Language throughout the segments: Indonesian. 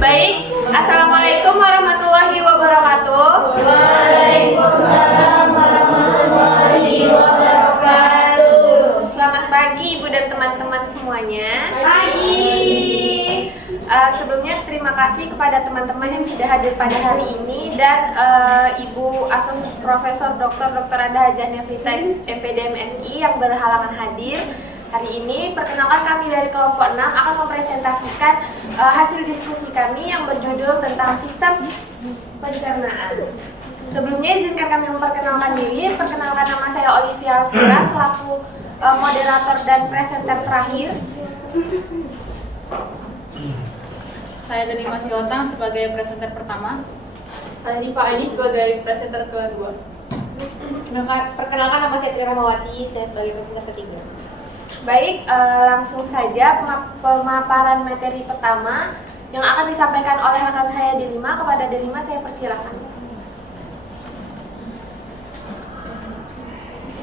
Baik, Assalamualaikum warahmatullahi wabarakatuh. Waalaikumsalam warahmatullahi wabarakatuh. Selamat pagi Ibu dan teman-teman semuanya. Pagi. Sebelumnya terima kasih kepada teman-teman yang sudah hadir pada hari ini dan Ibu Asos Profesor Dr. Anda Hajah Nevrita MPD MSI yang berhalangan hadir. Hari ini perkenalkan kami dari kelompok 6 akan mempresentasikan hasil diskusi kami yang berjudul tentang sistem pencernaan. Sebelumnya izinkan kami memperkenalkan diri. Perkenalkan, nama saya Olivia Alvira selaku moderator dan presenter terakhir. Saya Deni Masiotang sebagai presenter pertama. Saya Nifa Aini sebagai presenter kedua. Perkenalkan, nama saya Tri Rahmawati, saya sebagai presenter ketiga. Baik, langsung saja pemaparan materi pertama yang akan disampaikan oleh rekan saya Delima. Kepada Delima saya persilakan.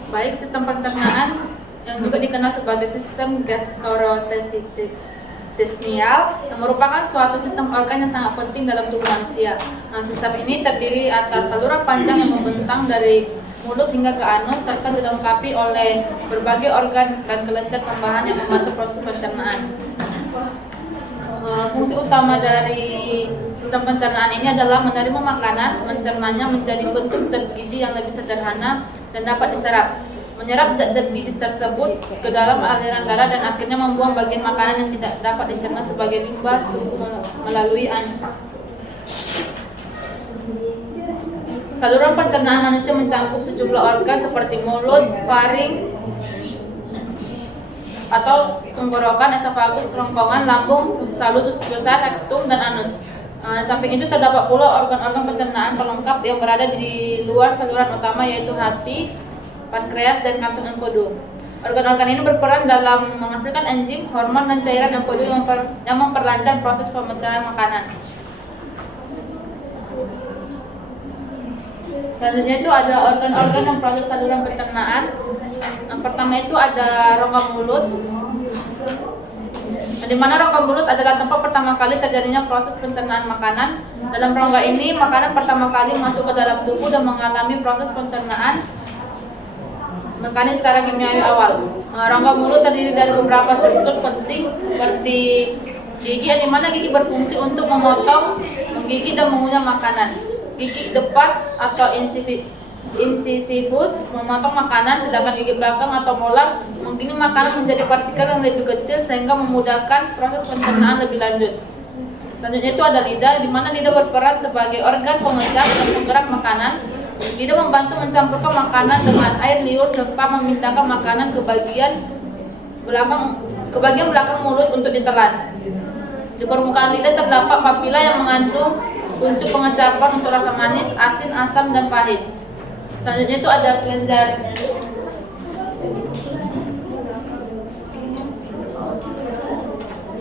Baik, sistem pencernaan yang juga dikenal sebagai sistem gastrointestinal yang merupakan suatu sistem organ yang sangat penting dalam tubuh manusia. Nah, sistem ini terdiri atas saluran panjang yang membentang dari mulut hingga ke anus serta dilengkapi oleh berbagai organ dan kelenjar tambahan yang membantu proses pencernaan. Fungsi utama dari sistem pencernaan ini adalah menerima makanan, mencernanya menjadi bentuk zat gizi yang lebih sederhana dan dapat diserap, menyerap zat-zat gizi tersebut ke dalam aliran darah dan akhirnya membuang bagian makanan yang tidak dapat dicerna sebagai limbah tubuh melalui anus. Saluran pencernaan manusia mencakup sejumlah organ seperti mulut, faring, atau tenggorokan, esofagus, kerongkongan, lambung, usus halus, usus besar, rektum, dan anus. Samping itu terdapat pula organ-organ pencernaan pelengkap yang berada di luar saluran utama, yaitu hati, pankreas, dan kantung empedu. Organ-organ ini berperan dalam menghasilkan enzim, hormon, dan cairan empedu yang memperlancar proses pemecahan makanan. Selanjutnya itu ada organ-organ yang proses saluran pencernaan. Yang pertama itu ada rongga mulut, di mana rongga mulut adalah tempat pertama kali terjadinya proses pencernaan makanan. Dalam rongga ini, makanan pertama kali masuk ke dalam tubuh dan mengalami proses pencernaan mekanis secara kimiawi awal. Rongga mulut terdiri dari beberapa struktur penting seperti gigi, yang dimana gigi berfungsi untuk memotong, menggigit, dan mengunyah makanan. Gigi depan atau incisivus memotong makanan, sedangkan gigi belakang atau molar menggiling makanan menjadi partikel yang lebih kecil sehingga memudahkan proses pencernaan lebih lanjut. Selanjutnya itu ada lidah, di mana lidah berperan sebagai organ pengecap dan penggerak makanan. Lidah membantu mencampurkan makanan dengan air liur serta memindahkan makanan ke bagian belakang mulut untuk ditelan. Di permukaan lidah terdapat papila yang mengandung kuncup pengecapan untuk rasa manis, asin, asam, dan pahit. Selanjutnya itu ada kelenjar.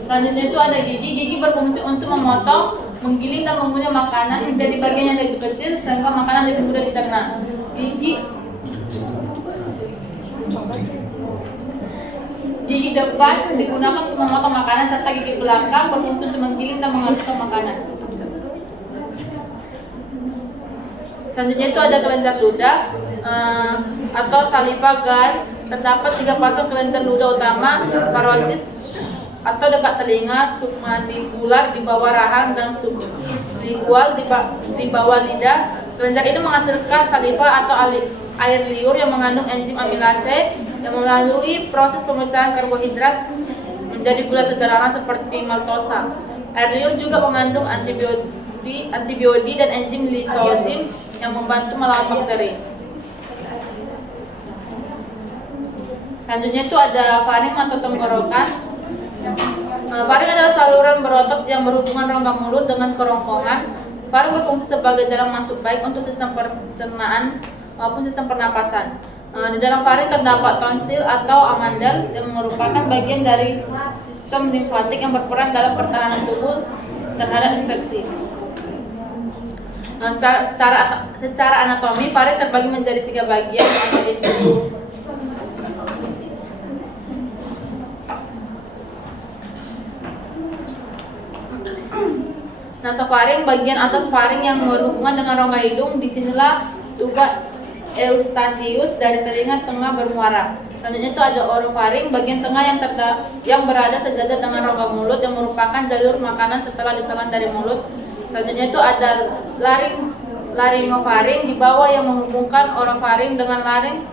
Selanjutnya itu ada gigi. Gigi berfungsi untuk memotong, menggiling, dan mengunyah makanan menjadi bagian yang lebih kecil sehingga makanan lebih mudah dicerna. Gigi depan digunakan untuk memotong makanan, serta gigi belakang berfungsi untuk menggiling dan menghaluskan makanan. Selanjutnya itu ada kelenjar ludah atau saliva glands. Terdapat 3 pasang kelenjar ludah utama, parotis atau dekat telinga, submandibular di bawah rahang, dan sublingual di bawah lidah. Kelenjar ini menghasilkan saliva atau air liur yang mengandung enzim amilase yang melalui proses pemecahan karbohidrat menjadi gula sederhana seperti maltosa. Air liur juga mengandung antibiotik dan enzim lisozim yang membantu melawan bakteri. Selanjutnya itu ada faring atau tenggorokan. Faring adalah saluran berotot yang berhubungan rongga mulut dengan kerongkongan. Faring berfungsi sebagai jalan masuk baik untuk sistem pencernaan maupun sistem pernapasan. Di dalam faring terdapat tonsil atau amandel yang merupakan bagian dari sistem limfatik yang berperan dalam pertahanan tubuh terhadap infeksi. Secara anatomi, faring terbagi menjadi 3 bagian, yaitu Nasofaring bagian atas faring yang berhubungan dengan rongga hidung. Disinilah tuba eustachius dari telinga tengah bermuara. Selanjutnya itu ada orofaring bagian tengah yang berada sejajar dengan rongga mulut yang merupakan jalur makanan setelah ditelan dari mulut. Selanjutnya itu ada laringofaring di bawah yang menghubungkan orofaring dengan laring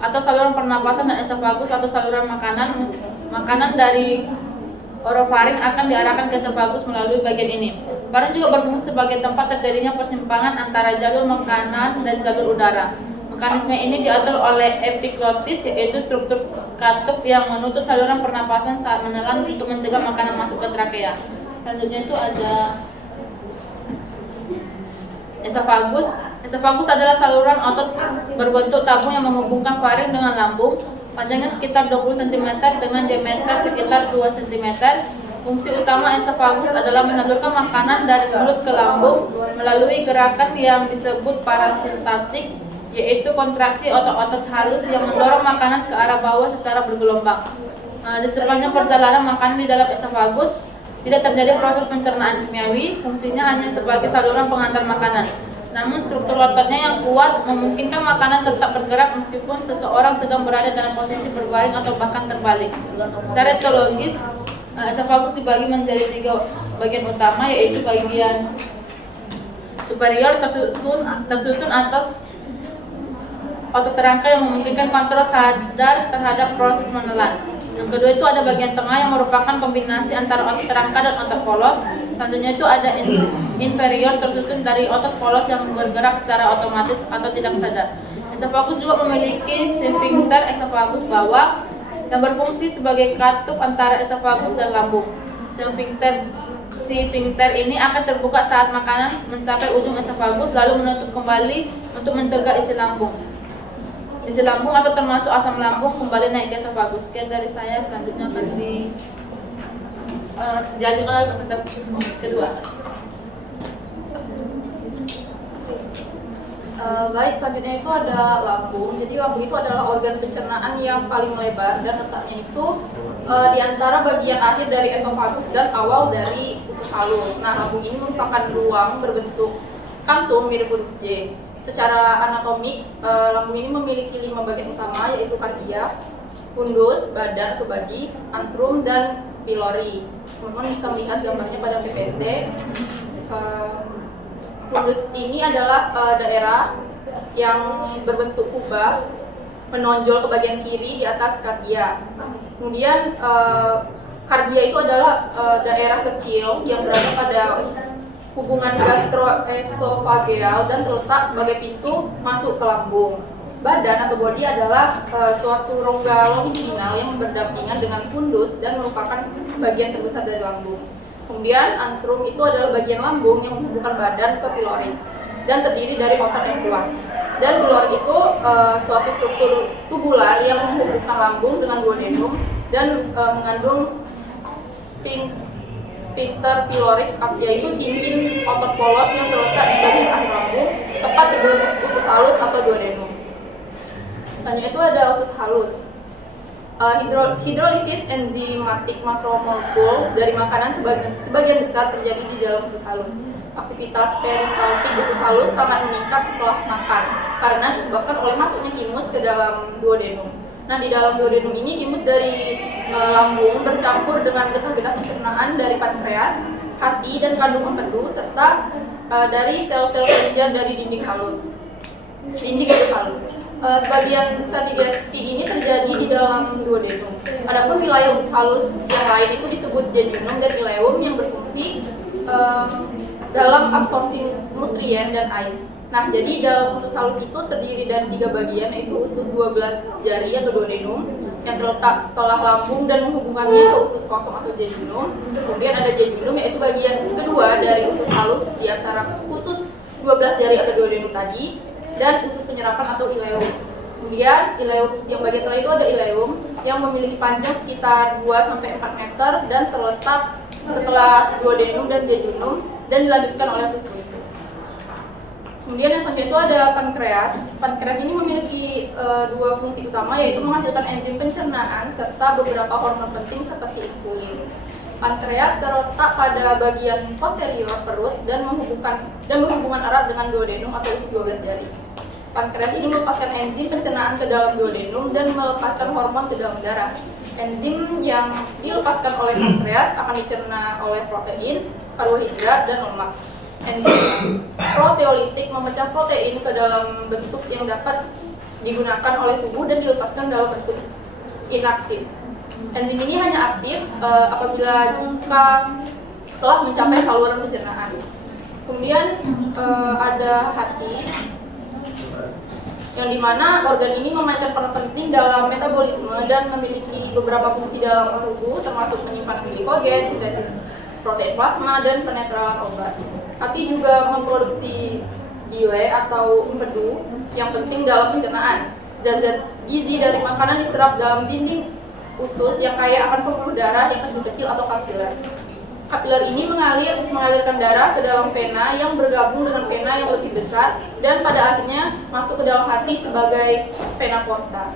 atau saluran pernapasan dan esofagus atau saluran makanan dari orofaring akan diarahkan ke esofagus melalui bagian ini. Faring juga berfungsi sebagai tempat terjadinya persimpangan antara jalur makanan dan jalur udara. Mekanisme ini diatur oleh epiglotis, yaitu struktur katup yang menutup saluran pernapasan saat menelan untuk mencegah makanan masuk ke trakea. Selanjutnya itu ada esofagus. Esofagus adalah saluran otot berbentuk tabung yang menghubungkan faring dengan lambung. Panjangnya sekitar 20 cm dengan diameter sekitar 2 cm. Fungsi utama esofagus adalah menyalurkan makanan dari mulut ke lambung melalui gerakan yang disebut parasintatik, yaitu kontraksi otot-otot halus yang mendorong makanan ke arah bawah secara bergelombang. Di sepanjang perjalanan makanan di dalam esofagus tidak terjadi proses pencernaan kimiawi, fungsinya hanya sebagai saluran pengantar makanan. Namun struktur ototnya yang kuat memungkinkan makanan tetap bergerak meskipun seseorang sedang berada dalam posisi berbaring atau bahkan terbalik. Secara histologis, esofagus dibagi menjadi 3 bagian utama, yaitu bagian superior tersusun atas otot rangka yang memungkinkan kontrol sadar terhadap proses menelan. Yang kedua itu ada bagian tengah yang merupakan kombinasi antara otot rangka dan otot polos. Selanjutnya itu ada inferior tersusun dari otot polos yang bergerak secara otomatis atau tidak sadar. Esofagus juga memiliki sphincter esofagus bawah yang berfungsi sebagai katup antara esofagus dan lambung. Sphincter ini akan terbuka saat makanan mencapai ujung esofagus lalu menutup kembali untuk mencegah isi lambung atau termasuk asam lambung kembali naik ke esofagus. Sekian dari saya, selanjutnya akan dilanjutkan oleh presentasi kedua. Baik, selanjutnya itu ada lambung. Jadi lambung itu adalah organ pencernaan yang paling lebar dan letaknya itu di antara bagian akhir dari esofagus dan awal dari usus halus. Nah, lambung ini merupakan ruang berbentuk kantung mirip huruf J. Secara anatomik, lambung ini memiliki 5 bagian utama, yaitu kardia, fundus, badan atau body, antrum, dan pylori. Teman-teman bisa melihat gambarnya pada PPT. Fundus ini adalah daerah yang berbentuk kubah, menonjol ke bagian kiri di atas kardia. Kemudian kardia itu adalah daerah kecil yang berada pada hubungan gastroesofageal dan terletak sebagai pintu masuk ke lambung. Badan atau body adalah suatu rongga longitudinal yang berdampingan dengan fundus dan merupakan bagian terbesar dari lambung. Kemudian antrum itu adalah bagian lambung yang menghubungkan badan ke pylori dan terdiri dari otot yang kuat. Dan pylori itu suatu struktur tubular yang menghubungkan lambung dengan duodenum dan mengandung sphincter pylorik, yaitu cincin otot polos yang terletak di bagian akhir lambung, tepat sebelum usus halus atau duodenum. Selanjutnya itu ada usus halus. Hidrolisis enzimatik makromolekul dari makanan sebagian besar terjadi di dalam usus halus. Aktivitas peristaltik usus halus sangat meningkat setelah makan karena disebabkan oleh masuknya kimus ke dalam duodenum. Nah, di dalam duodenum ini kimus dari lambung bercampur dengan getah-getah pencernaan dari pankreas, hati, dan kandung empedu serta dari sel-sel kelenjar dari dinding usus halus. Sebagian besar digesti ini terjadi di dalam duodenum. Adapun wilayah usus halus yang lain itu disebut jejunum dan ileum yang berfungsi dalam absorpsi nutrien dan air. Nah, jadi dalam usus halus itu terdiri dari 3 bagian, yaitu usus 12 jari atau duodenum yang terletak setelah lambung dan menghubungkannya ke usus kosong atau jejunum. Kemudian ada jejunum, yaitu bagian kedua dari usus halus di antara usus 12 jari atau duodenum tadi, dan usus penyerapan atau ileum. Kemudian ileum yang bagian tengah itu ada ileum yang memiliki panjang sekitar 2-4 meter dan terletak setelah duodenum dan jejunum dan dilanjutkan oleh usus buntu. Kemudian yang selanjutnya itu ada pankreas. Pankreas ini memiliki 2 fungsi utama, yaitu menghasilkan enzim pencernaan serta beberapa hormon penting seperti insulin. Pankreas terletak pada bagian posterior perut dan berhubungan erat dengan duodenum atau usus 12 jari. Pankreas ini melepaskan enzim pencernaan ke dalam duodenum dan melepaskan hormon ke dalam darah. Enzim yang dilepaskan oleh pankreas akan dicerna oleh protein, karbohidrat, dan lemak. Enzim proteolitik memecah protein ke dalam bentuk yang dapat digunakan oleh tubuh dan dilepaskan dalam bentuk inaktif. Enzim ini hanya aktif apabila jika telah mencapai saluran pencernaan. Kemudian ada hati, yang dimana organ ini memainkan peran penting dalam metabolisme dan memiliki beberapa fungsi dalam tubuh, termasuk menyimpan glikogen, sintesis protein plasma, dan penetralan obat. Hati juga memproduksi bile atau empedu yang penting dalam pencernaan. Zat-zat gizi dari makanan diserap dalam dinding usus yang kaya akan pembuluh darah yang kecil atau kapiler. Kapiler ini mengalirkan darah ke dalam vena yang bergabung dengan vena yang lebih besar dan pada akhirnya masuk ke dalam hati sebagai vena porta.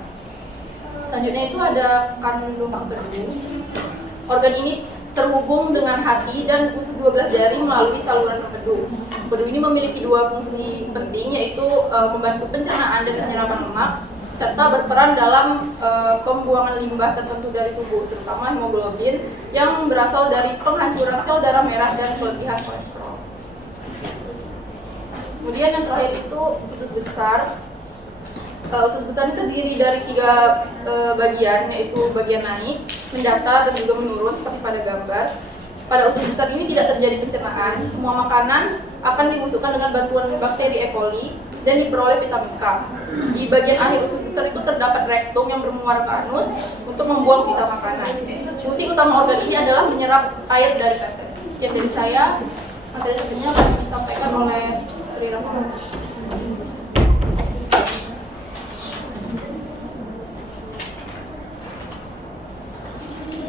Selanjutnya itu ada kandung empedu. Organ ini terhubung dengan hati dan usus 12 jari melalui saluran empedu. Empedu ini memiliki dua fungsi penting, yaitu membantu pencernaan dan penyerapan lemak, serta berperan dalam pembuangan limbah tertentu dari tubuh, terutama hemoglobin yang berasal dari penghancuran sel darah merah dan kelebihan kolesterol. Kemudian yang terakhir itu usus besar. Usus besar ini terdiri dari 3 bagian, yaitu bagian naik, mendatar, dan juga menurun seperti pada gambar. Pada usus besar ini tidak terjadi pencernaan. Semua makanan akan dibusukkan dengan bantuan bakteri E. coli dan diperoleh vitamin K. Di bagian akhir usus besar itu terdapat rektum yang bermuara ke anus untuk membuang sisa makanan. Fungsi utama organ ini adalah menyerap air dari feses. Sekian dari saya, materi-materinya akan disampaikan oleh Tri Rahmawati.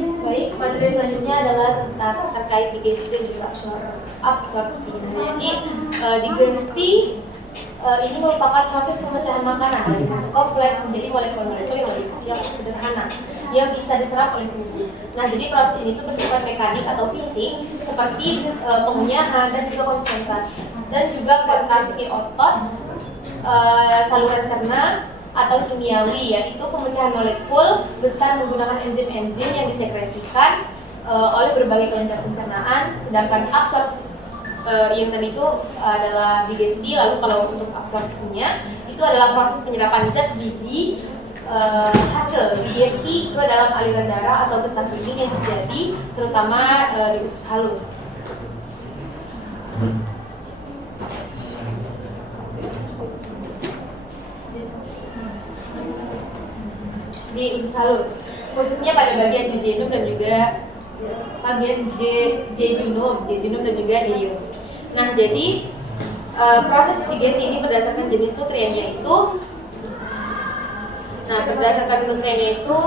Baik, materi selanjutnya adalah tentang terkait digesti dan juga absorpsi. Jadi digesti ini merupakan proses pemecahan makanan dari kompleks menjadi molekul-molekul yang lebih kecil atau sederhana yang bisa diserap oleh tubuh. Nah, jadi proses ini itu bersifat mekanik atau fisik seperti pengunyahan dan juga konsentrasi dan juga kontraksi otot, saluran cerna atau kimiawi, yaitu pemecahan molekul besar menggunakan enzim-enzim yang disekresikan oleh berbagai kelenjar pencernaan, sedangkan absorpsi yang tadi itu adalah digesti. Lalu kalau untuk absorpsinya itu adalah proses penyerapan zat gizi hasil digesti ke dalam aliran darah atau getah bening yang terjadi terutama di usus halus. Di usus halus, khususnya pada bagian jejunum dan juga bagian jejunum dan juga ileum. Nah, jadi proses digesti ini berdasarkan jenis nutriennya itu. Nah, berdasarkan nutriennya itu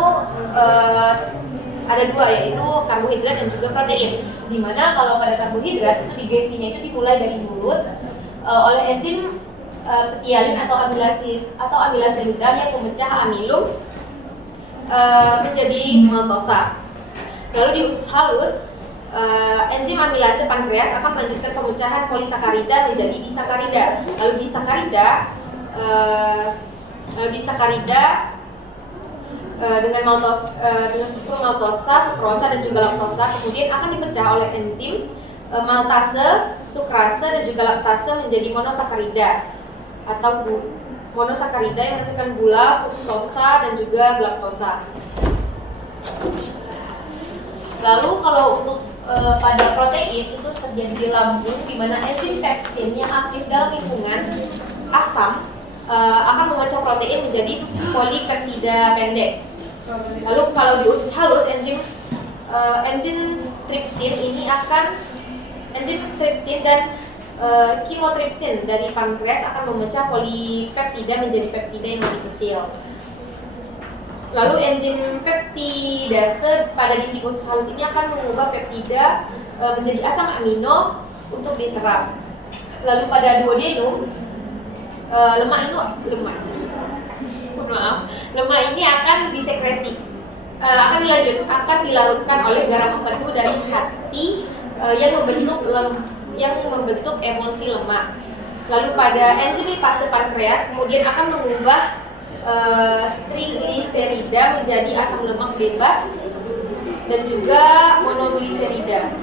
ada 2, yaitu karbohidrat dan juga protein. Dimana kalau pada karbohidrat itu digestinya itu dimulai dari mulut oleh enzim petialin atau amilase ludah yang memecah amilum menjadi maltosa. Lalu di usus halus, enzim amilase pankreas akan melanjutkan pemecahan polisakarida menjadi disakarida. Lalu disakarida dengan struktur maltosa, sukrosa, dan juga laktosa kemudian akan dipecah oleh enzim maltase, sukrase, dan juga laktase menjadi monosakarida atau monosakarida yang menghasilkan gula, fruktosa, dan juga galaktosa. Lalu kalau untuk pada protein itu terjadi di lambung, di mana enzim pepsin yang aktif dalam lingkungan asam akan memecah protein menjadi polipeptida pendek. Lalu kalau di usus halus, enzim tripsin dan kimotripsin dari pankreas akan memecah polipeptida menjadi peptida yang lebih kecil. Lalu enzim peptidase pada dinding usus halus ini akan mengubah peptida menjadi asam amino untuk diserap. Lalu pada duodenum, lemak ini akan disekresi akan dilarutkan oleh garam empedu dari hati yang membentuk emulsi lemak. Lalu pada enzim lipase pankreas kemudian akan mengubah trigliserida menjadi asam lemak bebas dan juga monogliserida.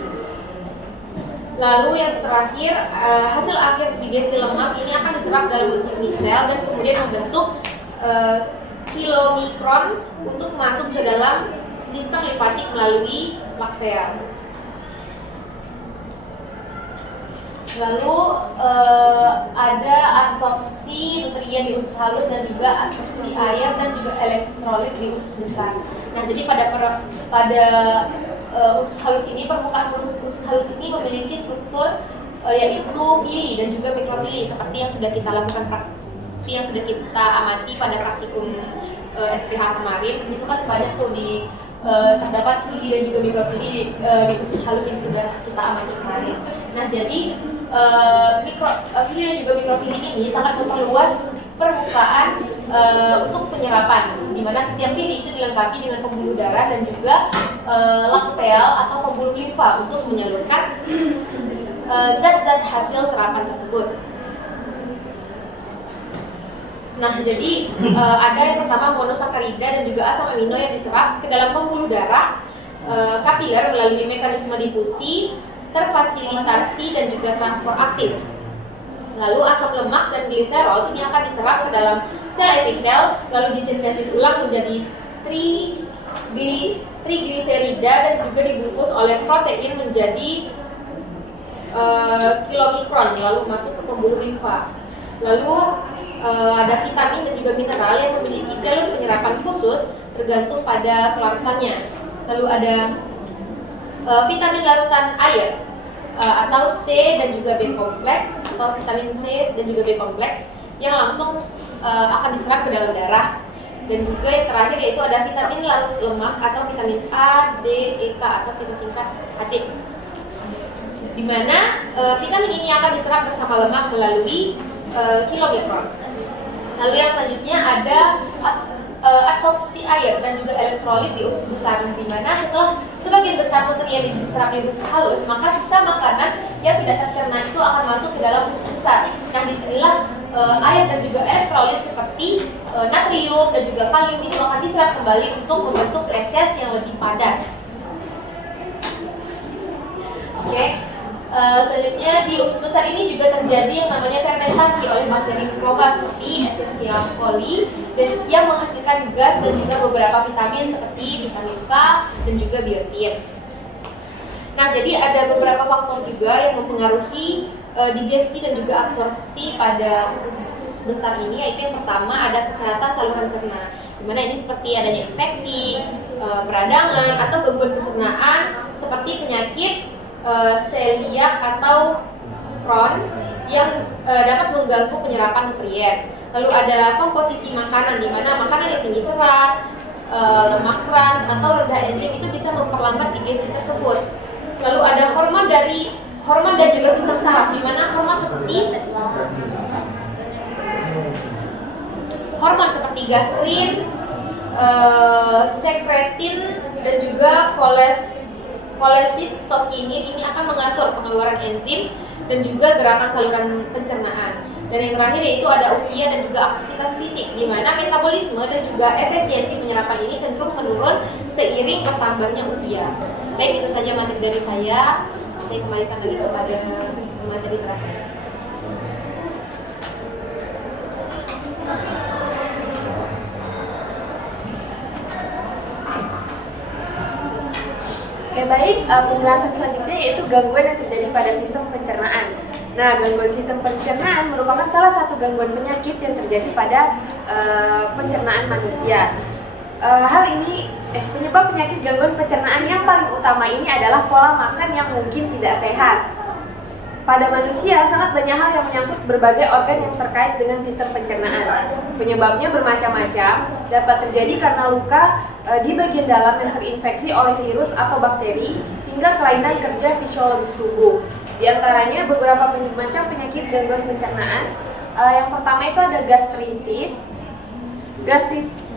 Lalu yang terakhir, hasil akhir digesti lemak ini akan diserap dalam bentuk misel dan kemudian membentuk kilomikron untuk masuk ke dalam sistem limfatik melalui laktea. Lalu ada absorpsi nutrien di usus halus dan juga absorpsi air dan juga elektrolit di usus besar. Nah, jadi pada usus halus ini, permukaan usus halus ini memiliki struktur yaitu vili dan juga mikrovili seperti yang sudah kita lakukan seperti yang sudah kita amati pada praktikum SPH kemarin. Itu kan banyak tuh terdapat vili dan juga mikrovili di usus halus yang sudah kita amati kemarin. Nah, jadi vili dan juga mikrovili ini sangat memperluas permukaan untuk penyerapan, di mana setiap vili itu dilengkapi dengan pembuluh darah dan juga lakteal atau pembuluh limfa untuk menyalurkan zat-zat hasil serapan tersebut. Nah, jadi ada yang pertama monosakarida dan juga asam amino yang diserap ke dalam pembuluh darah kapiler melalui mekanisme difusi, terfasilitasi dan juga transport aktif. Lalu asam lemak dan gliserol ini akan diserap ke dalam sel epitel lalu disintesis ulang menjadi trigliserida dan juga dibungkus oleh protein menjadi kilomikron lalu masuk ke pembuluh limfa. Lalu ada vitamin dan juga mineral yang memiliki jalur penyerapan khusus tergantung pada kelarutannya. Lalu ada vitamin larutan air atau C dan juga B kompleks atau vitamin C dan juga B kompleks yang langsung akan diserap ke dalam darah. Dan juga yang terakhir yaitu ada vitamin larut lemak atau vitamin A, D, E, K atau kita singkat AD. Di mana vitamin ini akan diserap bersama lemak melalui kilomikron. Lalu yang selanjutnya ada absorpsi air dan juga elektrolit di usus besar, di mana setelah sebagian besar nutrien diserap di usus halus, maka sisa makanan yang tidak tercerna itu akan masuk ke dalam usus besar. Nah, disinilah air dan juga elektrolit seperti natrium dan juga kalium itu akan diserap kembali untuk membentuk feses yang lebih padat. Oke. Selanjutnya di usus besar ini juga terjadi yang namanya fermentasi oleh bakteri mikroba seperti Escherichia coli dan yang menghasilkan gas dan juga beberapa vitamin seperti vitamin K dan juga biotin. Nah, jadi ada beberapa faktor juga yang mempengaruhi digesti dan juga absorpsi pada usus besar ini, yaitu yang pertama ada kesehatan saluran cerna, dimana ini seperti adanya infeksi, peradangan atau gangguan pencernaan seperti penyakit celiak atau Crohn yang dapat mengganggu penyerapan nutrien. Lalu ada komposisi makanan, di mana makanan yang tinggi serat, lemak trans atau rendah enzim itu bisa memperlambat digesti tersebut. Lalu ada hormon dan juga sistem saraf, di mana hormon seperti gastrin, sekretin dan juga kolesistokinin ini akan mengatur pengeluaran enzim dan juga gerakan saluran pencernaan. Dan yang terakhir yaitu ada usia dan juga aktivitas fisik, di mana metabolisme dan juga efisiensi penyerapan ini cenderung menurun seiring bertambahnya usia. Baik, itu saja materi dari saya. Saya kembalikan lagi kepada materi terakhir. Oke, baik, penjelasan selanjutnya yaitu gangguan yang terjadi pada sistem pencernaan. Nah, gangguan sistem pencernaan merupakan salah satu gangguan penyakit yang terjadi pada pencernaan manusia. Penyebab penyakit gangguan pencernaan yang paling utama ini adalah pola makan yang mungkin tidak sehat. Pada manusia, sangat banyak hal yang menyangkut berbagai organ yang terkait dengan sistem pencernaan. Penyebabnya bermacam-macam, dapat terjadi karena luka di bagian dalam yang terinfeksi oleh virus atau bakteri, hingga kelainan kerja fisiologis tubuh. Di antaranya beberapa macam penyakit gangguan pencernaan. Yang pertama itu ada gastritis.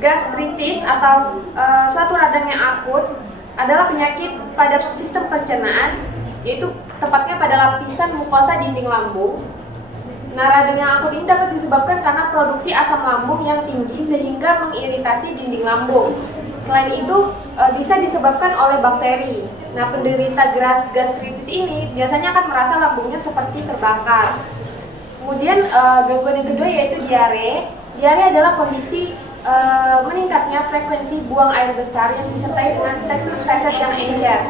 Gastritis atau suatu radang yang akut adalah penyakit pada sistem pencernaan, yaitu tepatnya pada lapisan mukosa dinding lambung. Nah, radang yang akut ini dapat disebabkan karena produksi asam lambung yang tinggi sehingga mengiritasi dinding lambung. Selain itu, bisa disebabkan oleh bakteri. Nah, penderita gastritis ini biasanya akan merasa lambungnya seperti terbakar. Kemudian, gangguan yang kedua yaitu diare. Diare adalah kondisi meningkatnya frekuensi buang air besar yang disertai dengan tekstur feses yang encer.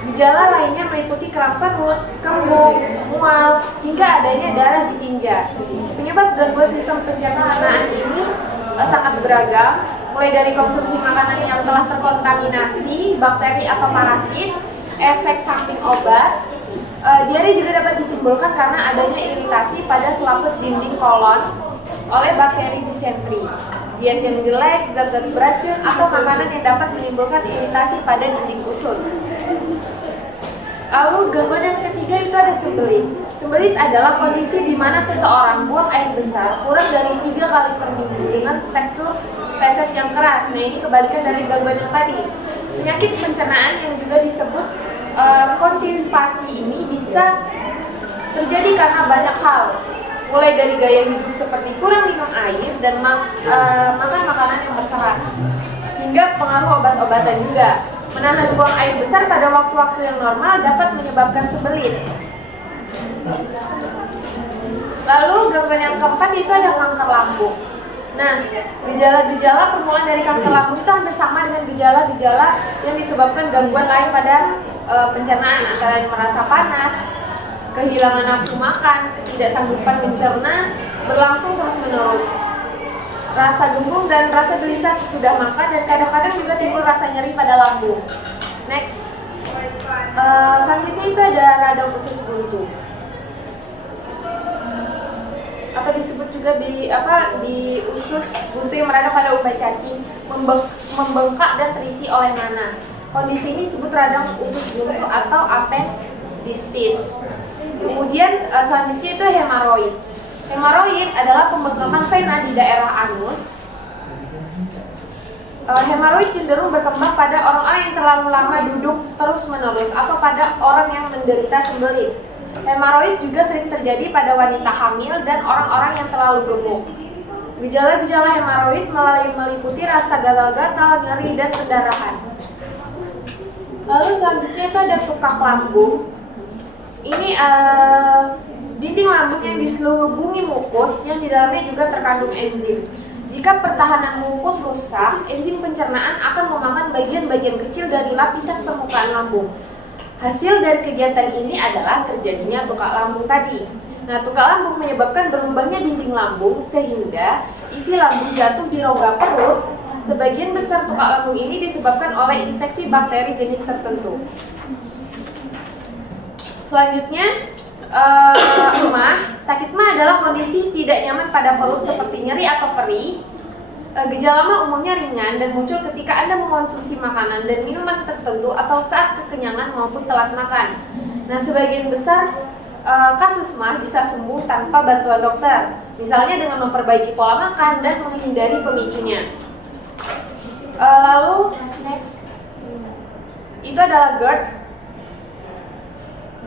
Gejala lainnya meliputi kram perut, kembung, mual, hingga adanya darah di tinja. Penyebab gangguan sistem pencernaan ini sangat beragam, mulai dari konsumsi makanan yang telah terkontaminasi bakteri atau parasit, efek samping obat. Diare juga dapat ditimbulkan karena adanya iritasi pada selaput dinding kolon oleh bakteri disentri, diet yang jelek, zat-zat beracun, atau makanan yang dapat menimbulkan iritasi pada dinding usus. Lalu gangguan yang ketiga itu ada sembelit. Sembelit adalah kondisi di mana seseorang buang air besar kurang dari 3 kali per minggu dengan tekstur feses yang keras. Nah, ini kebalikan dari gangguan yang tadi. Penyakit pencernaan yang juga disebut konstipasi ini bisa terjadi karena banyak hal, mulai dari gaya hidup seperti kurang minum air dan makan makanan yang berserat, hingga pengaruh obat-obatan juga. Menahan buang air besar pada waktu-waktu yang normal dapat menyebabkan sembelit. Lalu gangguan yang keempat itu ada kanker lambung. Nah, gejala-gejala permulaan dari kanker lambung itu hampir sama dengan gejala-gejala yang disebabkan gangguan lain pada pencernaan, antara lain merasa panas, kehilangan nafsu makan, ketidaksanggupan mencerna, berlangsung terus-menerus, rasa gembung dan rasa gelisah sesudah makan, dan kadang-kadang juga timbul rasa nyeri pada lambung. Next, selanjutnya itu ada radang usus buntu, atau disebut juga di usus buntu yang berada pada umbai cacing, membengkak dan terisi oleh nanah. Kondisi ini disebut radang usus buntu atau appendistis. Kemudian selanjutnya itu hemoroid. Hemoroid adalah pembengkakan vena di daerah anus. Hemoroid cenderung berkembang pada orang-orang yang terlalu lama duduk terus-menerus atau pada orang yang menderita sembelit. Hemoroid juga sering terjadi pada wanita hamil dan orang-orang yang terlalu gemuk. Gejala-gejala hemoroid meliputi rasa gatal-gatal, nyeri, dan pendarahan. Lalu selanjutnya itu ada tukak lambung. Ini dinding lambung yang diselubungi mukus yang di dalamnya juga terkandung enzim. Jika pertahanan mukus rusak, enzim pencernaan akan memakan bagian-bagian kecil dari lapisan permukaan lambung. Hasil dari kegiatan ini adalah terjadinya tukak lambung tadi. Nah, tukak lambung menyebabkan berlubangnya dinding lambung sehingga isi lambung jatuh di rongga perut. Sebagian besar tukak lambung ini disebabkan oleh infeksi bakteri jenis tertentu. Selanjutnya, sakit mah adalah kondisi tidak nyaman pada perut seperti nyeri atau perih. Gejala mah umumnya ringan dan muncul ketika Anda mengonsumsi makanan dan minuman tertentu atau saat kekenyangan maupun telat makan. Nah, sebagian besar kasus mah bisa sembuh tanpa bantuan dokter, misalnya dengan memperbaiki pola makan dan menghindari pemicunya. Lalu next, itu adalah GERD.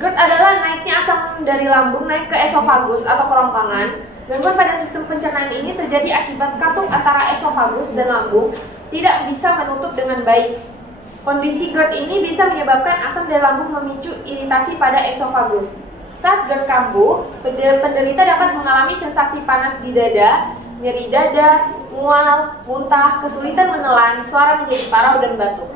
GERD adalah naiknya asam dari lambung naik ke esofagus atau kerongkongan. Gangguan pada sistem pencernaan ini terjadi akibat katup antara esofagus dan lambung tidak bisa menutup dengan baik. Kondisi GERD ini bisa menyebabkan asam dari lambung memicu iritasi pada esofagus. Saat GERD kambuh, penderita dapat mengalami sensasi panas di dada, nyeri dada, mual, muntah, kesulitan menelan, suara menjadi parau dan batuk.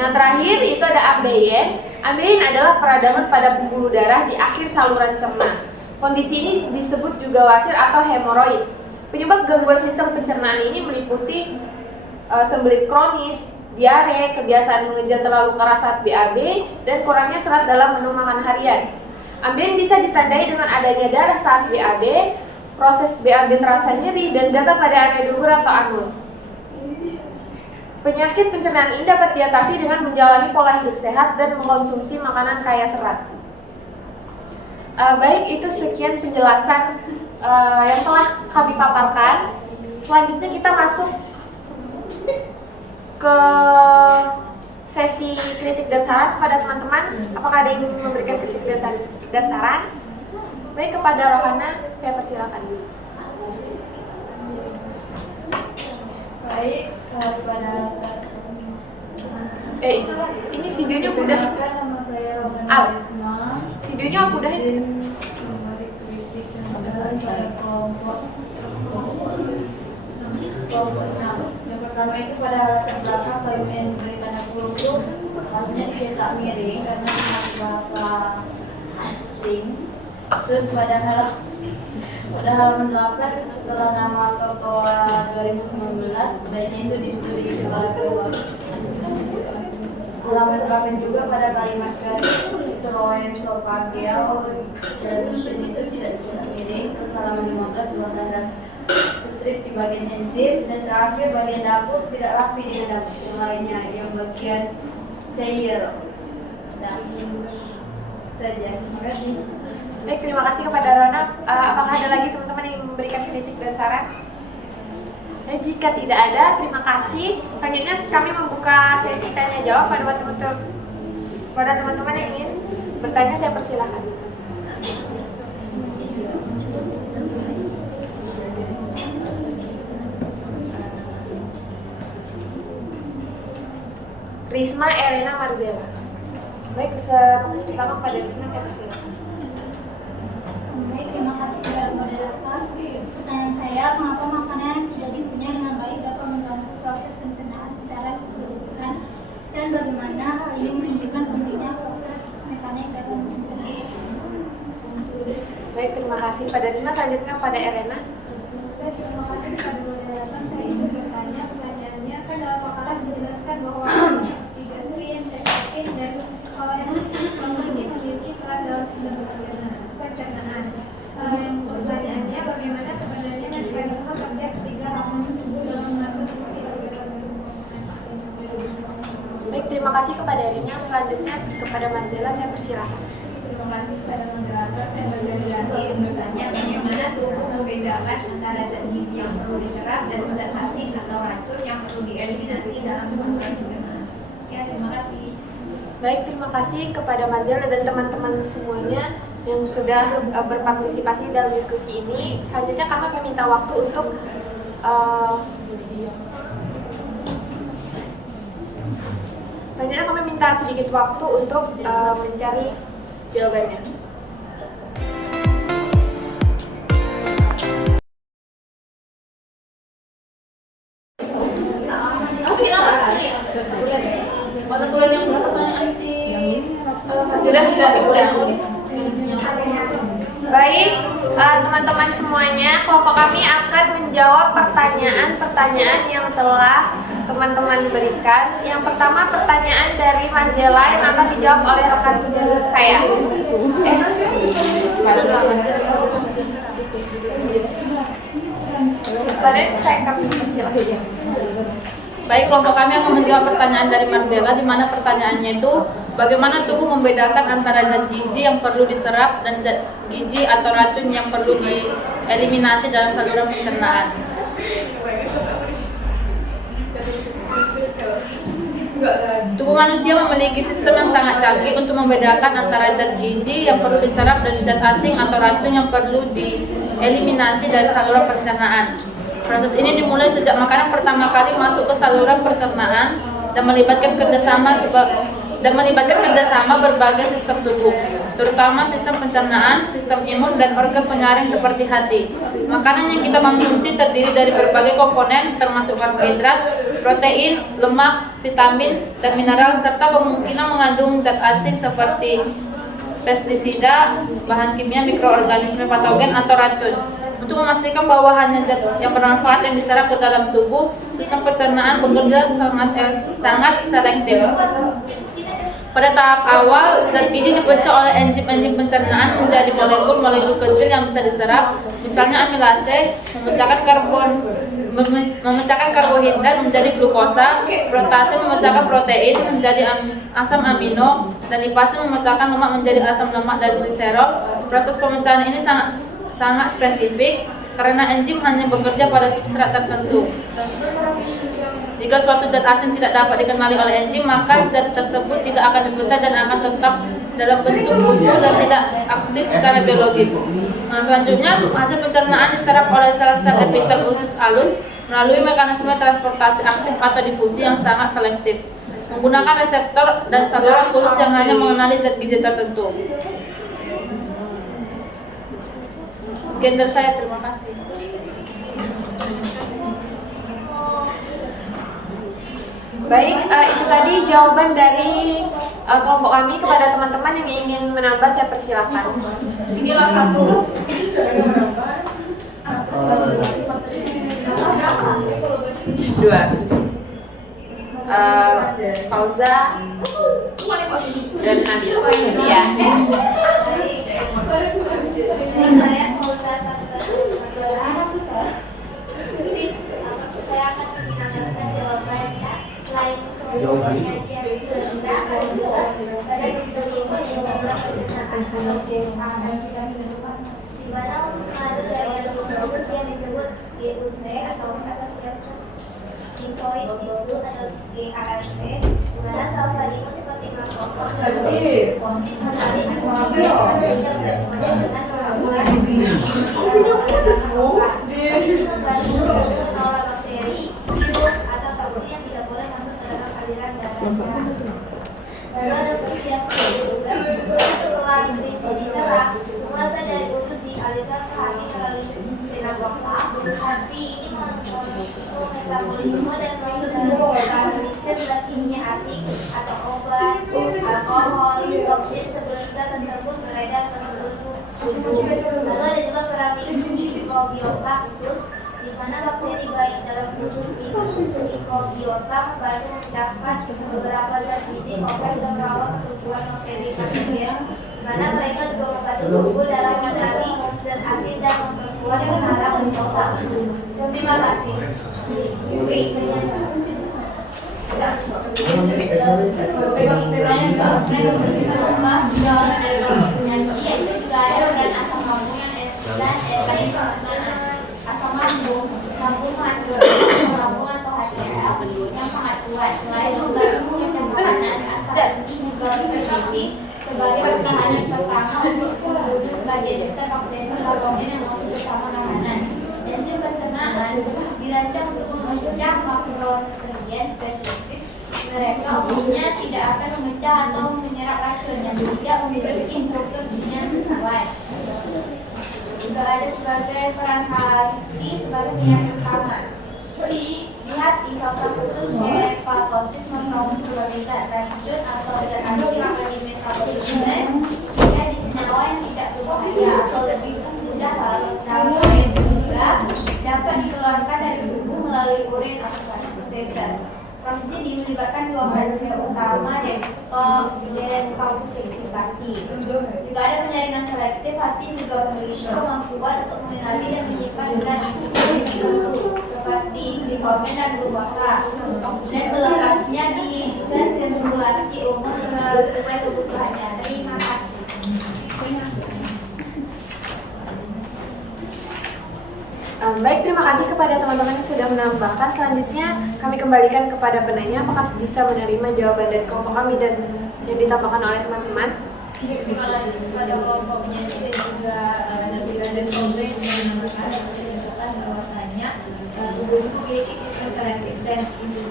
Nah, terakhir itu ada ambeien. Ambeien adalah peradangan pada pembuluh darah di akhir saluran cerna. Kondisi ini disebut juga wasir atau hemoroid. Penyebab gangguan sistem pencernaan ini meliputi sembelit kronis, diare, kebiasaan mengejar terlalu keras saat BAB, dan kurangnya serat dalam menu makan harian. Ambeien bisa ditandai dengan adanya darah saat BAB, proses BAB terasa nyeri, dan gatal pada area dubur atau anus. Penyakit pencernaan ini dapat diatasi dengan menjalani pola hidup sehat dan mengkonsumsi makanan kaya serat. Baik, itu sekian penjelasan yang telah kami paparkan. Selanjutnya kita masuk ke sesi kritik dan saran kepada teman-teman. Apakah ada yang memberikan kritik dan saran? Baik, kepada Rohana, saya persilakan. Baik, kepada ini videonya aku udah. nama saya Rohana Al. Risma. Videonya aku udah. Memberi kritik dan saran pada kelompok 6. Yang pertama itu pada latar belakang kalimat yang diberi tanda kurung, maksudnya dicetak miring karena bahasa asing. Terus pada halaman 8 setelah nama Trotoar 2019 sebaiknya itu diberi kepala keluar. Halaman 8 juga pada kalimat garis itu Slovakia dan itu tidak dicetak miring. Terus halaman 15 dua tanda strip di bagian enzim, dan terakhir bagian dapus tidak rapi dengan dapus yang lainnya yang bagian sayer. Nah, saja. Terima kasih. Baik, terima kasih kepada Rona. Apakah ada lagi teman-teman yang memberikan kritik dan saran? Jika tidak ada, terima kasih. Selanjutnya kami membuka sesi tanya jawab pada teman-teman yang ingin bertanya. Saya persilakan. Risma Erena Marzela. Baik, pertama pada Risma saya persilakan. Baik, terima kasih kepada moderator. Pertanyaan saya, mengapa makanan yang tidak dikunyah dengan baik dapat mengganggu proses pencernaan secara keseluruhan, dan bagaimana hal ini menunjukkan pentingnya proses mekanik dalam pencernaan? Baik, terima kasih pada Risma. Selanjutnya pada Erena. Baik, terima kasih kepada moderator. Saya ingin bertanya, pertanyaannya kan dalam makanan dijelaskan bahwa tidak yang terkait dan kalau yang ini memiliki peran dalam pencernaan. Yang pertanyaannya, bagaimana sebenarnya mekanisme kerja ketiga hormon dalam mengatur fungsi organ tubuh? Baik, terima kasih kepada Erena. Selanjutnya kepada Marzela, saya persilakan. Terima kasih kepada moderator. Saya berganti-ganti bertanya bagaimana tubuh membedakan antara zat gizi yang perlu diserap dan zat asin atau racun yang perlu dieliminasi dalam proses pencernaan. Sekian, terima kasih. Baik, terima kasih kepada Marzela dan teman-teman semuanya yang sudah berpartisipasi dalam diskusi ini. Selanjutnya kami meminta waktu untuk sedikit waktu untuk mencari jawabannya. Mata kuliah yang pertanyaan sih. Sudah. Baik, teman-teman semuanya, kelompok kami akan menjawab pertanyaan-pertanyaan yang telah teman-teman berikan. Yang pertama, pertanyaan dari Marzela yang akan dijawab oleh rekan saya. Baik, kelompok kami akan menjawab pertanyaan dari Marzela, di mana pertanyaannya itu bagaimana tubuh membedakan antara zat gizi yang perlu diserap dan zat gizi atau racun yang perlu dieliminasi dalam saluran pencernaan. Tubuh manusia memiliki sistem yang sangat canggih untuk membedakan antara zat gizi yang perlu diserap dan zat asing atau racun yang perlu dieliminasi dari saluran pencernaan. Proses ini dimulai sejak makanan pertama kali masuk ke saluran pencernaan dan melibatkan kerjasama berbagai sistem tubuh, terutama sistem pencernaan, sistem imun, dan organ penyaring seperti hati. Makanan yang kita konsumsi terdiri dari berbagai komponen termasuk karbohidrat, protein, lemak, vitamin, dan mineral, serta kemungkinan mengandung zat asing seperti pestisida, bahan kimia, mikroorganisme patogen, atau racun. Untuk memastikan bahwa hanya zat yang bermanfaat yang diserap ke dalam tubuh, sistem pencernaan bekerja sangat selektif. Pada tahap awal, zat gizi dipecah oleh enzim-enzim pencernaan menjadi molekul-molekul kecil yang bisa diserap, misalnya amilase, memecahkan karbohidrat menjadi glukosa, protase memecahkan protein menjadi asam amino, dan lipase memecahkan lemak menjadi asam lemak dan gliserol. Proses pemecahan ini sangat spesifik karena enzim hanya bekerja pada substrat tertentu. Jika suatu zat asing tidak dapat dikenali oleh enzim, maka zat tersebut tidak akan dipecah dan akan tetap dalam bentuk utuh dan tidak aktif secara biologis. Nah, selanjutnya hasil pencernaan diserap oleh sel-sel epitel usus halus melalui mekanisme transportasi aktif atau difusi yang sangat selektif, menggunakan reseptor dan saluran khusus yang hanya mengenali zat gizi tertentu. Sekian dari saya, terima kasih. Baik, itu tadi jawaban dari kelompok kami kepada teman-teman yang ingin menambah, saya persilahkan. Inilah satu. Dua. Fauza dan Nabil. Ya. Saya Fauza saya akan menambahkan jawabannya selain kemudian yang sudah pada sistem ini di mana mengandung daya tersebut yang disebut GUT atau asosiasi linfoid tissue atau GAST, di mana sel-sel itu seperti makrofag posit menarik ini membantu menolak bakteri, virus atau toksi yang tidak boleh masuk ke dalam aliran darahnya. Lalu ada fungsi yang kedua, setelah nutrisi diserap, semua zat dari usus dialirkan ke hati melalui vena porta. Hati ini mengikuti metabolisme dan menghasilkan zat kimia asing atau obat, alkohol, toksin sebelum zat tersebut beredar ke seluruh tubuh. Lalu ada juga piramid mikrobiota usus, di mana bakteri baik dalam usus mikrobiota membantu memecahkan beberapa zat gizi kompleks dan merawat pertumbuhan bakteri patogen, di mana mereka juga membantu tubuh dalam mengenali zat asin dan memperkuat penghalang glukosa usus. Terima kasih. Asam lambung, sambungan lambung atau HCl yang sangat kuat. Selain membantu memecah makanan, asam ini juga berfungsi sebagai pertahanan pertama untuk membunuh sebagian besar bakteri patogen yang masuk bersama makanan. Enzim pencernaan dirancang untuk memecah makronutrien spesifik. Mereka umumnya tidak akan memecah atau menyerap racun yang tidak memiliki struktur kimia sesuai. Juga ada sebagai peran hati sebagai penyakit utama. Di hati, saluran khusus hepatosis memproduksi sebagai zat racun atau zat asing yang akan dimetabolisme sehingga di senyawa yang tidak berbahaya atau lebih mudah lalu sehingga dapat dikeluarkan dari tubuh melalui urin atau feses. Proses ini melibatkan dua bagian utama yaitu detoksifikasi. Jika ada penyaringan selektif, hati juga memiliki kemampuan untuk mengenali dan menyimpan zat tertentu seperti glikogen dan glukosa. Dan melokasinya di gas sirkulasi umum sesuai kebutuhannya. Terima kasih. Baik, terima kasih kepada teman-teman yang sudah menambahkan. Selanjutnya kami kembalikan kepada penanya, apakah bisa menerima jawaban dari kelompok kami dan yang ditambahkan oleh teman-teman. Terima kasih kepada kelompok penyanyi dan juga Nabila dan Fauza yang sudah menambahkan menunjukkan bahwasanya tubuh memiliki sistem selektif dan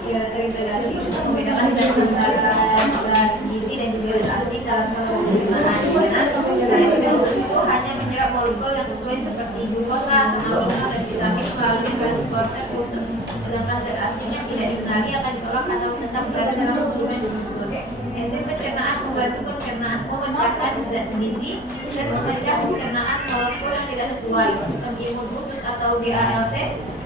terintegrasi untuk membedakan zat gizi dan juga zat asing dalam penerimaan. Selain itu hanya menyerap molekul yang sesuai seperti glukosa, amino dan vitamin melalui transporter khusus, sedangkan zat asing yang tidak dikenali akan ditolak atau tetap berada dalam konsumen khusus. Enzim pencernaan membantu pencernaan memecahkan zat gizi dan memecah pencernaan molekul yang tidak sesuai. Sistem imun khusus atau GALT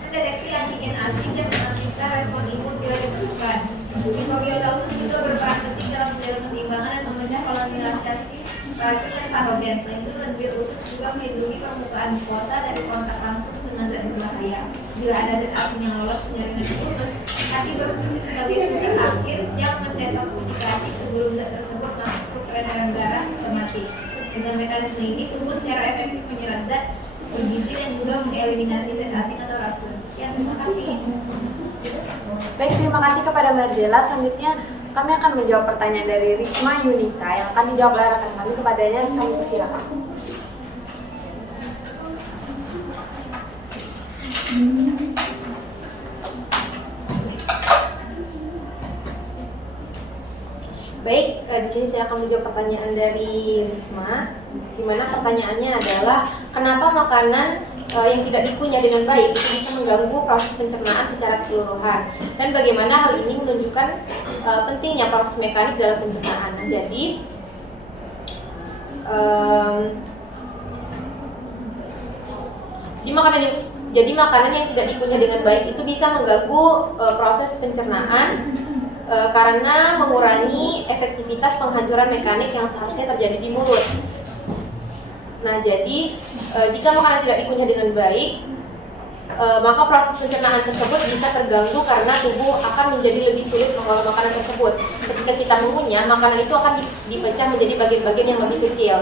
mendeteksi antigen asing dan menganalisa respon imun bila diperlukan. Mikrobiota usus juga berperan penting dalam menjaga keseimbangan dan memecah kolonialisasi racun dan patogen. Selain itu, lendir usus juga melindungi permukaan mukosa dari kontak langsung dengan zat berbahaya. Bila ada zat asing yang lolos penyaringan usus, hati berfungsi sebagai filter akhir yang mendetoksifikasi sebelum zat tersebut masuk ke peredaran darah sistematik. Dengan mekanisme ini, tubuh secara efektif menyerap zat bergizi dan juga mengeliminasi zat asing atau racun. Sekian, terima kasih. Baik, terima kasih kepada Marzela. Selanjutnya kami akan menjawab pertanyaan dari Risma Yunika yang akan dijawab oleh rekan kami. Kepadanya kami persilakan. Baik, di sini saya akan menjawab pertanyaan dari Risma, di mana pertanyaannya adalah kenapa makanan yang tidak dikunyah dengan baik itu bisa mengganggu proses pencernaan secara keseluruhan, dan bagaimana hal ini menunjukkan pentingnya proses mekanik dalam pencernaan. Jadi makanan yang tidak dikunyah dengan baik itu bisa mengganggu proses pencernaan karena mengurangi efektivitas penghancuran mekanik yang seharusnya terjadi di mulut. Nah, jadi jika makanan tidak dikunyah dengan baik, maka proses pencernaan tersebut bisa terganggu karena tubuh akan menjadi lebih sulit mengolah makanan tersebut. Ketika kita mengunyah, makanan itu akan dipecah menjadi bagian-bagian yang lebih kecil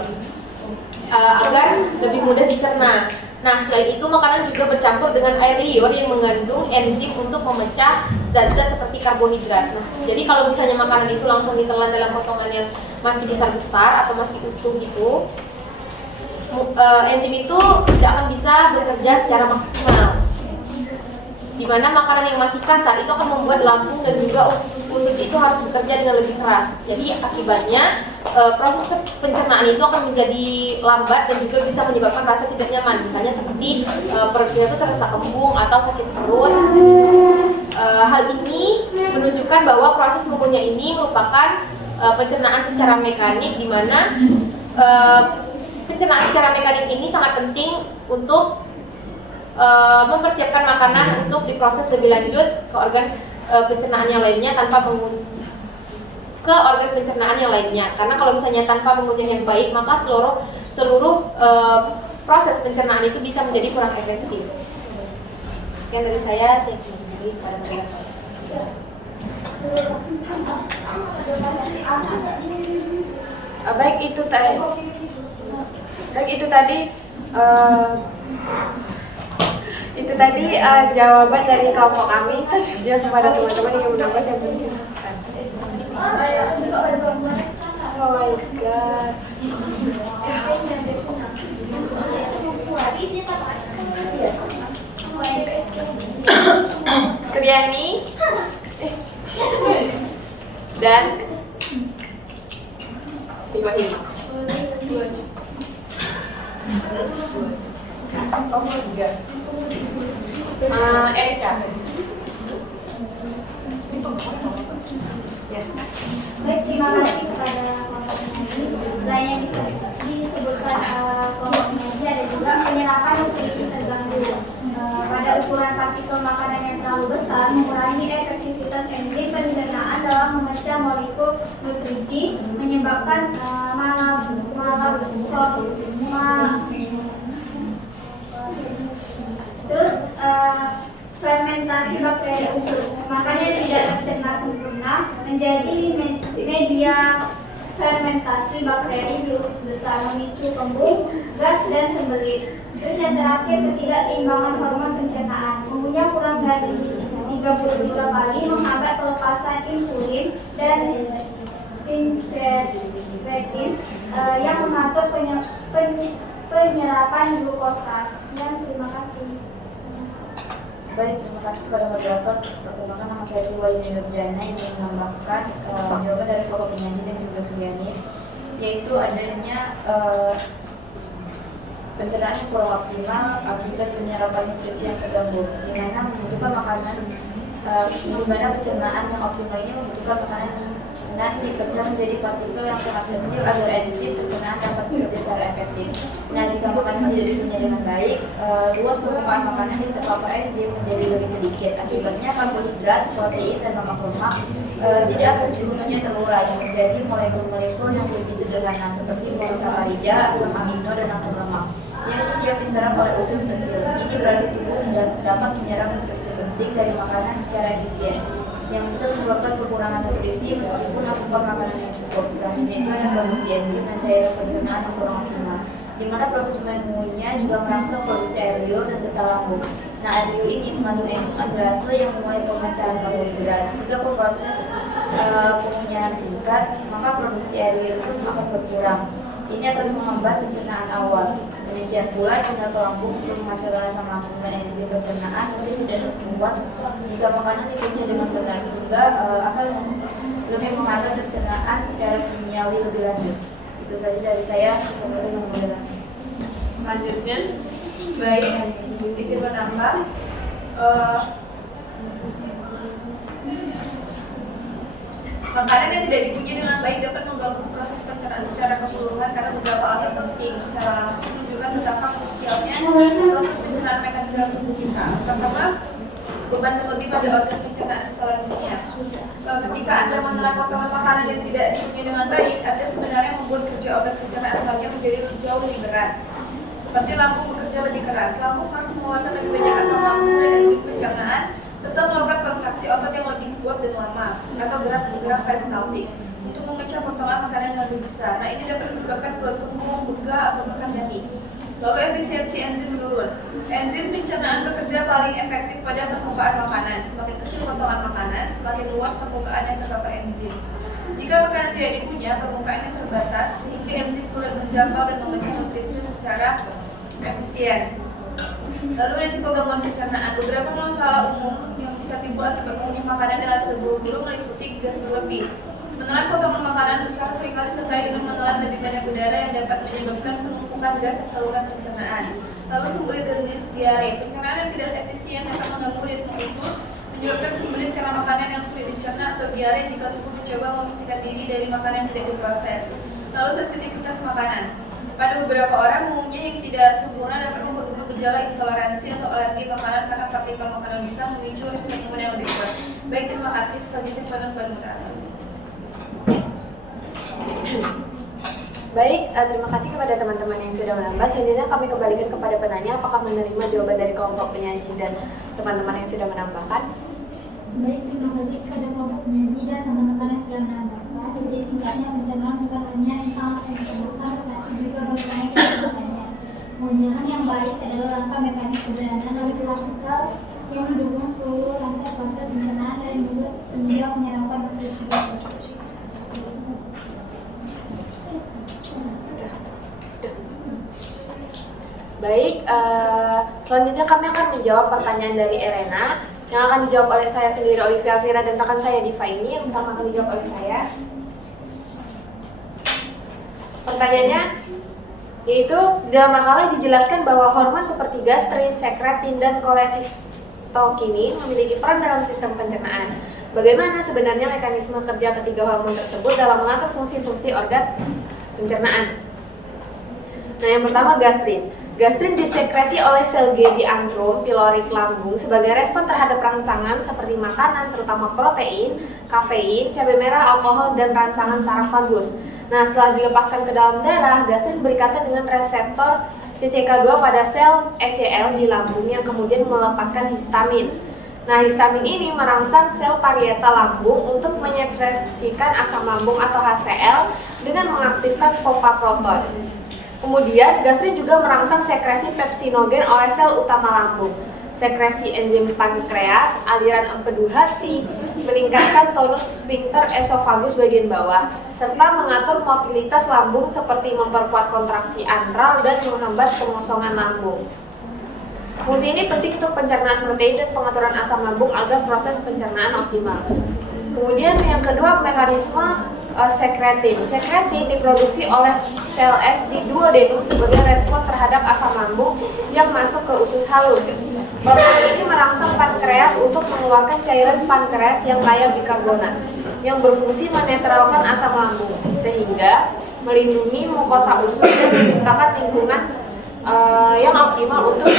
agar lebih mudah dicerna. Nah, selain itu makanan juga bercampur dengan air liur yang mengandung enzim untuk memecah zat-zat seperti karbohidrat. Nah, jadi kalau misalnya makanan itu langsung ditelan dalam potongan yang masih besar-besar atau masih utuh gitu, enzim itu tidak akan bisa bekerja secara maksimal. Di mana makanan yang masih kasar itu akan membuat lambung dan juga usus itu harus bekerja dengan lebih keras. Jadi akibatnya proses pencernaan itu akan menjadi lambat dan juga bisa menyebabkan rasa tidak nyaman. Misalnya seperti perut kita itu terasa kembung atau sakit perut. Hal ini menunjukkan bahwa proses mengunyah ini merupakan pencernaan secara mekanik, di mana pencernaan secara mekanik ini sangat penting untuk mempersiapkan makanan untuk diproses lebih lanjut ke organ pencernaan yang lainnya karena kalau misalnya tanpa mengunyah yang baik, maka seluruh proses pencernaan itu bisa menjadi kurang efektif. Sekian dari saya kembali pada Baik, itu tadi jawaban dari kelompok kami. Selanjutnya kepada teman-teman yang menambah yang bersilakan. Oh my god. Suryani dan Ibrahim. Erika. Baik, terima kasih kepada kelompok ini. Selain yang disebutkan kelompok ini ada juga penyerapan nutrisi terganggu. Pada ukuran partikel makanan yang terlalu besar mengurangi efektivitas enzim pencernaan dalam memecah molekul nutrisi, menyebabkan fermentasi bakteri usus. Makanya tidak tercerna sempurna menjadi media fermentasi bakteri di usus besar, memicu kembung, gas, dan sembelit. Terus yang terakhir, ketidakseimbangan hormon pencernaan. Mengunyah kurang dari 32 kali menghambat pelepasan insulin dan incretin yang mengatur penyerapan glukosa. Dan terima kasih. Baik, terima kasih kepada moderator. Perkenalkan, nama saya Ridwa Yuni Nurjana. Izin menambahkan jawaban dari kelompok penyaji dan juga Suryani, yaitu adanya pencernaan yang kurang optimal akibat penyerapan nutrisi yang terganggu, di mana membutuhkan makanan di mana pencernaan yang optimal ini membutuhkan makanan dipecah menjadi partikel yang sangat kecil agar enzim pencernaan dapat bekerja secara efektif. Nah, jika makanan tidak dikunyah dengan baik, luas permukaan makanan yang terpapar enzim menjadi lebih sedikit. Akibatnya karbohidrat, protein, dan lemak tidak akan seluruhnya terurai, menjadi molekul-molekul yang lebih sederhana seperti monosakarida, asam amino, dan asam lemak yang siap diserap oleh usus kecil. Ini berarti tubuh tidak dapat menyerap nutrisi penting dari makanan secara efisien, yang bisa menyebabkan kekurangan nutrisi meskipun asupan makanan yang cukup. Selanjutnya itu ada produksi enzim dan cairan pencernaan yang kurang optimal. di mana proses mengunya juga merangsang produksi air liur dan getah lambung. Nah, air liur ini mengandung enzim aderase yang memulai pemecahan karbohidrat. Jika proses pengunyahan singkat, maka produksi air liur pun akan berkurang. Ini akan menghambat pencernaan awal. Demikian pula sinyal ke lambung untuk menghasilkan asam lambung dan enzim pencernaan mungkin tidak sekuat jika makanan dikunyah dengan benar, sehingga akan lebih menghambat pencernaan secara kimiawi lebih lanjut. Itu saja dari saya. Semoga Selanjutnya, Baik, izin menambah. Makanan yang tidak dikunyah dengan baik dapat mengganggu proses pencernaan secara keseluruhan karena beberapa alasan penting secara langsung menunjukkan betapa krusialnya proses pencernaan mekanisme tubuh kita. Pertama, beban terlebih pada organ pencernaan selanjutnya. Ketika Anda menelan potongan makanan yang tidak dikunyah dengan baik, Anda sebenarnya membuat kerja organ pencernaan selanjutnya menjadi jauh lebih berat. Seperti lambung bekerja lebih keras, lambung harus mengeluarkan lebih banyak asam lambung dan enzim pencernaan serta melakukan kontraksi otot yang lebih kuat dan lama atau gerak peristaltik untuk memecah potongan makanan yang lebih besar. Nah, ini dapat menyebabkan perut kembung, begah, atau bahkan nyeri. Lalu efisiensi enzim menurun. Enzim pencernaan bekerja paling efektif pada permukaan makanan. Semakin kecil potongan makanan, semakin luas permukaan yang terdapat enzim. Jika makanan tidak dikunyah, permukaannya terbatas sehingga enzim sulit menjangkau dan memecah nutrisi secara efisien. Lalu risiko gangguan pencernaan. Beberapa masalah umum yang bisa timbul akibat mengunyah makanan dengan terburu-buru meliputi gas berlebih. Menelan potongan makanan besar seringkali disertai dengan menelan lebih banyak udara yang dapat menyebabkan penumpukan gas di saluran pencernaan. Lalu sembelit dan diare. Pencernaan yang tidak efisien dapat mengganggu ritme usus, menyebabkan sembelit karena makanan yang sulit dicerna, atau diare jika tubuh mencoba memisahkan diri dari makanan yang tidak diproses. Lalu sensitivitas makanan. Pada beberapa orang, mengunyah yang tidak sempurna dapat memperburuk gejala intoleransi atau alergi makanan karena partikel makanan bisa memicu risiko imun yang lebih kuat. Baik, terima kasih. Selanjutnya kepada moderator. Baik, terima kasih kepada teman-teman yang sudah menambah. Selanjutnya kami kembalikan kepada penanya apakah menerima jawaban dari kelompok penyaji dan teman-teman yang sudah menambahkan. Baik, terima kasih kepada kelompok penyaji dan teman-teman yang sudah menambahkan. Jadi singkatnya, pencernaan bukan hanya tentang apa yang dilakukan, tetapi juga bagaimana kita melakukannya. Pengunyahan yang baik adalah langkah mekanis sederhana namun klasikal yang mendukung seluruh rangkaian proses pencernaan dan juga menunjang menyerapkan nutrisi. Baik, selanjutnya kami akan menjawab pertanyaan dari Elena yang akan dijawab oleh saya sendiri, Olivia Alvira, dan rekan saya Diva ini. Yang pertama akan dijawab oleh saya. Pertanyaannya yaitu, dalam makalah dijelaskan bahwa hormon seperti gastrin, sekretin, dan kolesistokinin memiliki peran dalam sistem pencernaan. Bagaimana sebenarnya mekanisme kerja ketiga hormon tersebut dalam mengatur fungsi-fungsi organ pencernaan? Nah, yang pertama gastrin. Gastrin disekresi oleh sel Golgi antrum pilorik lambung sebagai respon terhadap rangsangan seperti makanan, terutama protein, kafein, cabai merah, alkohol, dan rangsangan saraf vagus. Nah, setelah dilepaskan ke dalam darah, gastrin berikatan dengan reseptor CCK2 pada sel ECL di lambung yang kemudian melepaskan histamin. Nah, histamin ini merangsang sel parietal lambung untuk menyekresikan asam lambung atau HCl dengan mengaktifkan pompa proton. Kemudian, gastrin juga merangsang sekresi pepsinogen oleh sel utama lambung, sekresi enzim pankreas, aliran empedu hati, meningkatkan tonus sphincter esofagus bagian bawah, serta mengatur motilitas lambung seperti memperkuat kontraksi antral dan menghambat pengosongan lambung. Fungsi ini penting untuk pencernaan protein dan pengaturan asam lambung agar proses pencernaan optimal. Kemudian yang kedua, mekanisme sekretin. Sekretin diproduksi oleh sel S di duodenum sebagai respon terhadap asam lambung yang masuk ke usus halus. Hormon ini merangsang pankreas untuk mengeluarkan cairan pankreas yang kaya bikarbonat yang berfungsi menetralkan asam lambung sehingga melindungi mukosa usus dan menciptakan lingkungan yang optimal untuk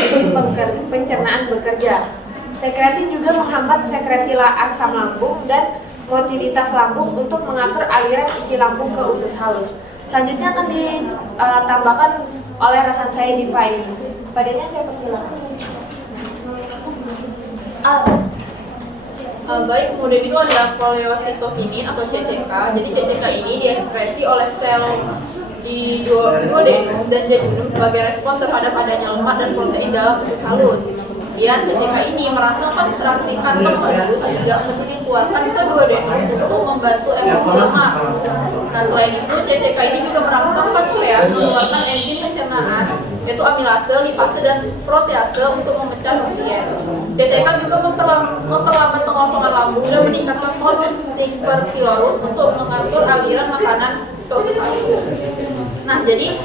pencernaan bekerja. Sekretin juga menghambat sekresi asam lambung dan motilitas lambung untuk mengatur aliran isi lambung ke usus halus. Selanjutnya akan ditambahkan oleh rekan saya Diva ini. Padanya saya persilakan. Baik, kemudian itu adalah koleositokinin atau CCK. Jadi CCK ini diekspresi oleh sel di di duodenum dan jejunum sebagai respon terhadap adanya lemak dan protein dalam usus halus. Kemudian CCK ini merangsang kontraksi kantong halus sehingga untuk dikeluarkan ke duodenum untuk membantu evakuasi lemak. Nah, selain itu CCK ini juga merangsang pankreas mengeluarkan enzim pencernaan yaitu amilase, lipase, dan protease untuk memecah nutrien. CCK juga memperlambat pengosongan lambung dan meningkatkan homeostasis pilorus untuk mengatur aliran makanan ke usus halus. Nah, jadi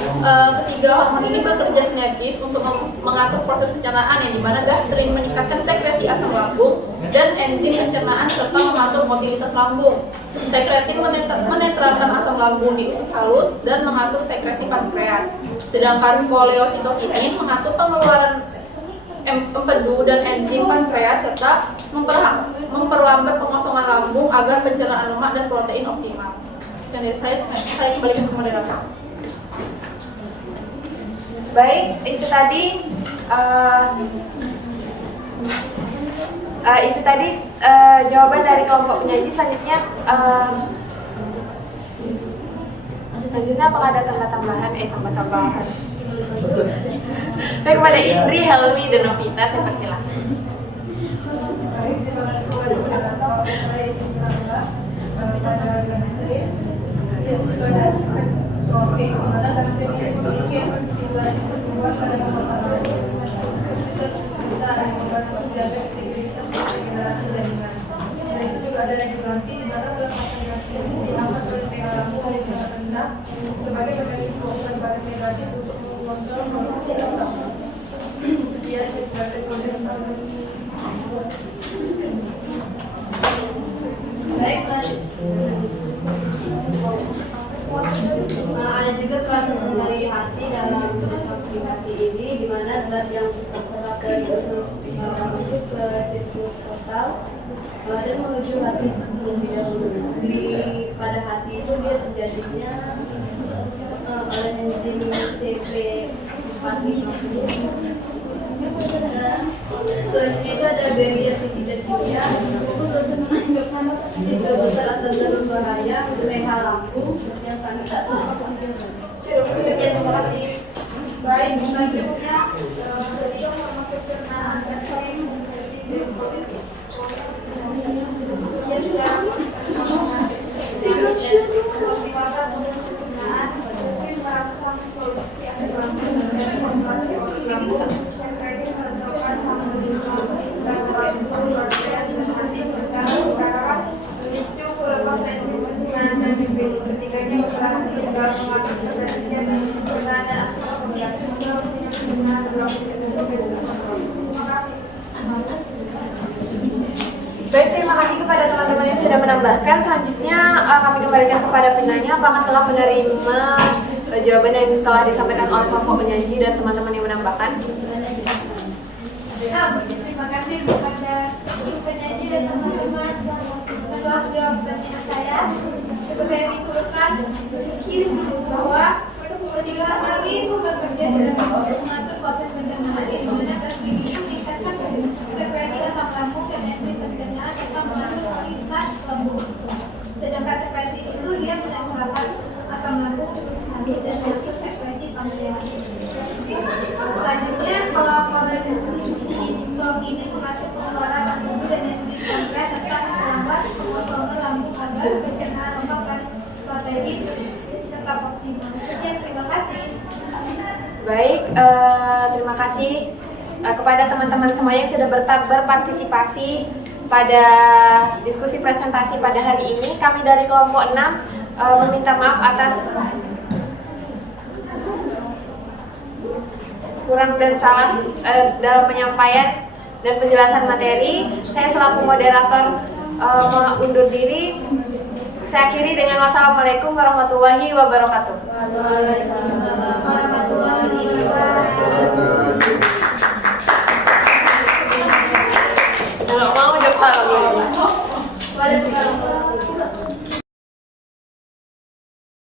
ketiga hormon ini bekerja sinergis untuk mengatur proses pencernaan yang dimana gastrin meningkatkan sekresi asam lambung dan enzim pencernaan serta mengatur motilitas lambung. Sekretin menetralkan asam lambung di usus halus dan mengatur sekresi pankreas. Sedangkan koleositokinin mengatur pengeluaran empedu dan enzim pankreas serta memperlambat pengosongan lambung agar pencernaan lemak dan protein optimal. Dan dari saya kembalikan ke moderator. Baik, itu tadi jawaban dari kelompok penyaji. Selanjutnya apakah ada tambah-tambahan? Tambah-tambahan. Baik, kepada Indri, Helmi, dan Novita, saya persilahkan. Ada regulasi di mana vaksinasi ini diamat oleh pihak lambung yang sangat rendah sebagai mekanisme obat negatif untuk mengontrol produksi yang sama. Sekian dari baik, ada juga peran dari hati dalam vaksinasi ini, di mana zat yang terserap dari usus masuk ke siklus total dan menuju hati terlebih dahulu. Pada hati itu dia terjadinya oleh enzim CP450. Dan selanjutnya itu ada barrier fisik kimia untuk menunjukkan tiga besar atau zat berbahaya pH lambung yang sangat dasar. Terima kasih. Baik, selanjutnya pencernaan Baik, terima kasih kepada teman-teman yang sudah menambahkan. Selanjutnya kami kembalikan kepada penanya apakah telah menerima jawaban yang telah disampaikan oleh kelompok penyaji dan teman-teman yang menambahkan. Terima kasih kepada penyaji dan teman-teman yang telah menjawab pertanyaan saya. Seperti yang dikeluhkan bahwa ketiga hal ini bekerja dalam mengatur proses pencernaan di mana gastrin meningkatkan sekresi asam lambung dan enzim pencernaan serta mengatur kualitas lambung. Sedangkan sekresi itu dia menetralkan asam lambung dan mengatur sekresi pankreas. Selanjutnya kalau koleositokinin mengatur pengeluaran empedu dan enzim pankreas serta memperlambat pengosongan lambung agar pencernaan lemak dan protein serta optimal. Sekian, terima kasih. Baik, terima kasih kepada teman-teman semua yang sudah berpartisipasi pada diskusi presentasi pada hari ini. Kami dari kelompok 6 meminta maaf atas kurang dan salah dalam penyampaian dan penjelasan materi. Saya selaku moderator undur diri. Saya akhiri dengan wassalamualaikum warahmatullahi wabarakatuh.